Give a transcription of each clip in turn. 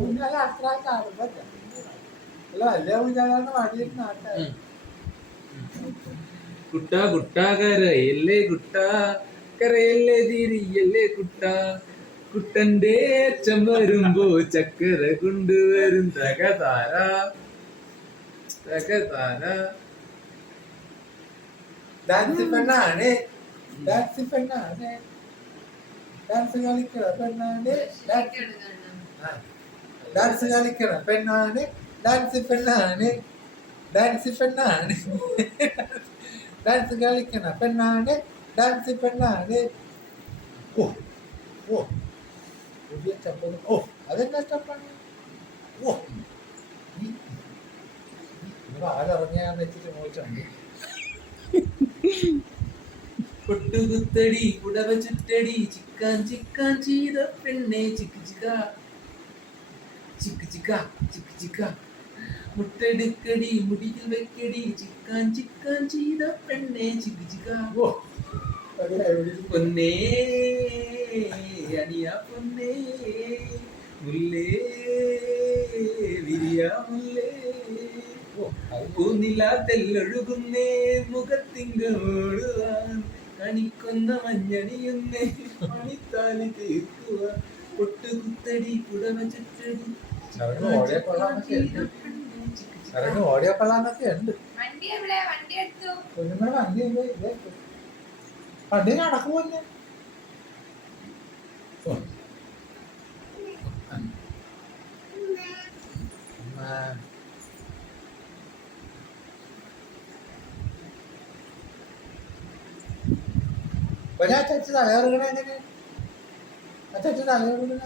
ഊഞ്ഞാൽ അത്ര കാണുമ്പോ അല്ല വലിയ ഊഞ്ഞാലാണ് വാടിയിട്ട് നാട്ടായി. കുട്ട കുട്ട കരയല്ലേ കുട്ട, കരയല്ലേ തിരിയല്ലേ കുട്ട, കുട്ടന്റെ അച്ഛൻ വരുമ്പോ ചക്കര കൊണ്ടുവരും തകതാര തകതാര. ഡാൻസ് പെണ്ണാണ്, ഡാൻസ് പെണ്ണാണ്, ഡാൻസ് കളിക്കണ പെണ്ണാണ്, ഡാൻസ് കളിക്കണ പെണ്ണാണ്, ഡാൻസ് പെണ്ണാണ്, ഡാൻസ് പെണ്ണാണ്, ഡാൻസ് കളിക്കണ പെണ്ണാണ്, ഡാൻസ് പെണ്ണാണ്. ഓ ഓ പുതിയ സ്റ്റെപ്പ്. ഓ അതെന്നാ സ്റ്റെപ്പാണ്? ഓ ആളിറങ്ങിയാന്ന് വെച്ചിട്ട് മോശമുണ്ട്. പൊട്ടുകുത്തടി പുടവ ചുറ്റടി ചിക്കാൻ ചിക്കാൻ ചെയ്ത പെണ്ണെ ചിക്ക് ചിക്ക ചിക്ക് ചിക്ക ചിക്ക് ചിക്ക, മുട്ടെടുക്കടി മുടിയിൽ വെക്കടി ചിക്കാൻ ചിക്കാൻ ചെയ്ത പെണ്ണെ ചിക്ക് ചിക്ക. ഓ പൊന്നേ അണിയ പൊന്നേ മുല്ലേ വിരിയ മുല്ലേ, പൂനില തെല്ലൊഴുകുന്നേ മുഖത്തിങ്കോടുവാൻ, കണിക്കൊന്ന മഞ്ഞണിയുന്നേ മണിത്താലി തീർക്കുവാൻ, പൊട്ടുകുത്തടി പുടവ ചുറ്റടി ഓടിയ കൊള്ളാന്നൊക്കെ ഉണ്ട്. കുഞ്ഞുങ്ങളുടെ വണ്ടി വണ്ടി നടക്കുമല്ലേ? ഒരാച്ചു തലകറുകണ എങ്ങനെ? അച്ചു തലകറുകണ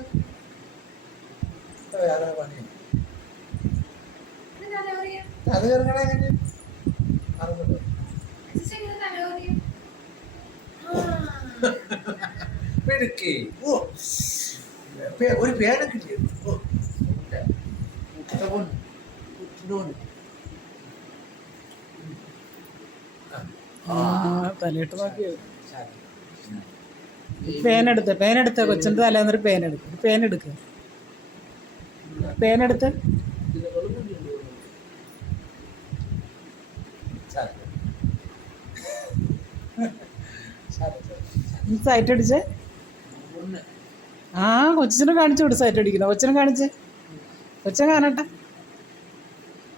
വേറെ പണി. തലകറുകണ എങ്ങനെ അറിഞ്ഞല്ലോ. ഓ ഒരു പേന കിട്ടിയത്. തലയിട്ട് നോക്കിയത്. പേനെടുത്ത കൊച്ചിൻ്റെ തലേന്നൊരു പേനെടുക്ക്. സൈറ്റ് അടിച്ചേ. ആ കൊച്ചിനെ കാണിച്ചു വിട് സൈറ്റ് അടിക്കണം. കൊച്ചിനെ കാണിച്ചേ, കൊച്ചനെ കാണട്ടെ.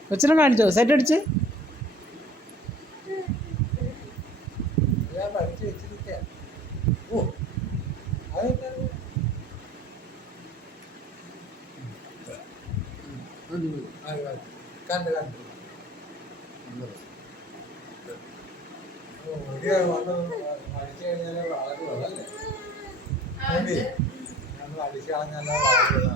കൊച്ചിനെ കാണിച്ചോ സൈറ്റ് അടിച്ചേ. പഠിച്ചു വെച്ചിരിക്ക. ഓ അതെന്താ കണ്ടു കണ്ടു. അടിച്ചു കഴിഞ്ഞാൽ വളരെ വെള്ളല്ലേ? നമ്മൾ അടിച്ചു കളഞ്ഞാൽ വളരെ